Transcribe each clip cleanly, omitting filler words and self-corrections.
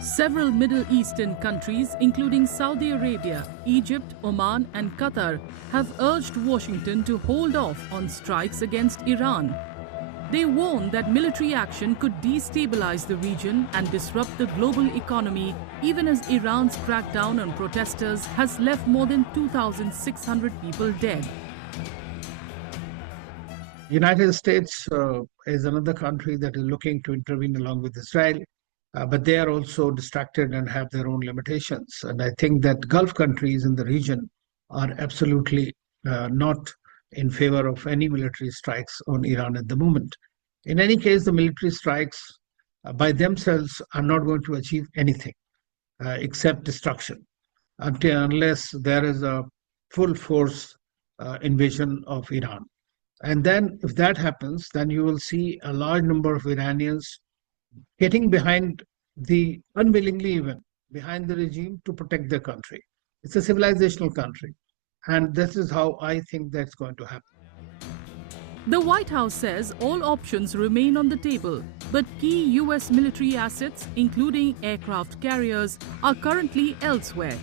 Several Middle Eastern countries, including Saudi Arabia, Egypt, Oman, and Qatar, have urged Washington to hold off on strikes against Iran. They warn that military action could destabilize the region and disrupt the global economy, even as Iran's crackdown on protesters has left more than 2,600 people dead. The United States is another country that is looking to intervene along with Israel, but they are also distracted and have their own limitations. And I think that Gulf countries in the region are absolutely not in favor of any military strikes on Iran at the moment. In any case, the military strikes by themselves are not going to achieve anything except destruction unless there is a full force invasion of Iran. And then if that happens, then you will see a large number of Iranians getting behind unwillingly even, behind the regime to protect their country. It's a civilizational country. And this is how I think that's going to happen. The White House says all options remain on the table, but key U.S. military assets, including aircraft carriers, are currently elsewhere.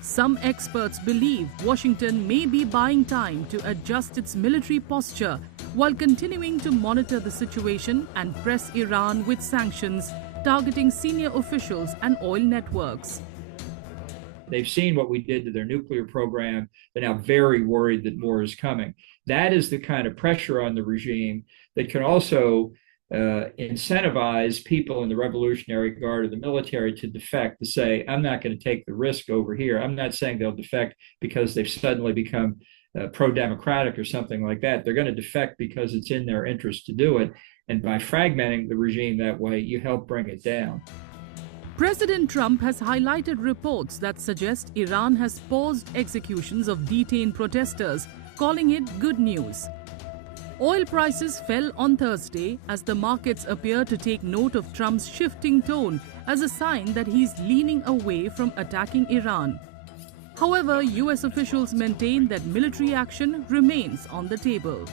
Some experts believe Washington may be buying time to adjust its military posture while continuing to monitor the situation and press Iran with sanctions targeting senior officials and oil networks. They've seen what we did to their nuclear program. They're now very worried that more is coming. That is the kind of pressure on the regime that can also incentivize people in the Revolutionary Guard or the military to defect, to say, I'm not going to take the risk over here. I'm not saying they'll defect because they've suddenly become pro-democratic or something like that. They're going to defect because it's in their interest to do it. And by fragmenting the regime that way, you help bring it down. President Trump has highlighted reports that suggest Iran has paused executions of detained protesters, calling it good news. Oil prices fell on Thursday as the markets appear to take note of Trump's shifting tone as a sign that he's leaning away from attacking Iran. However, U.S. officials maintain that military action remains on the table.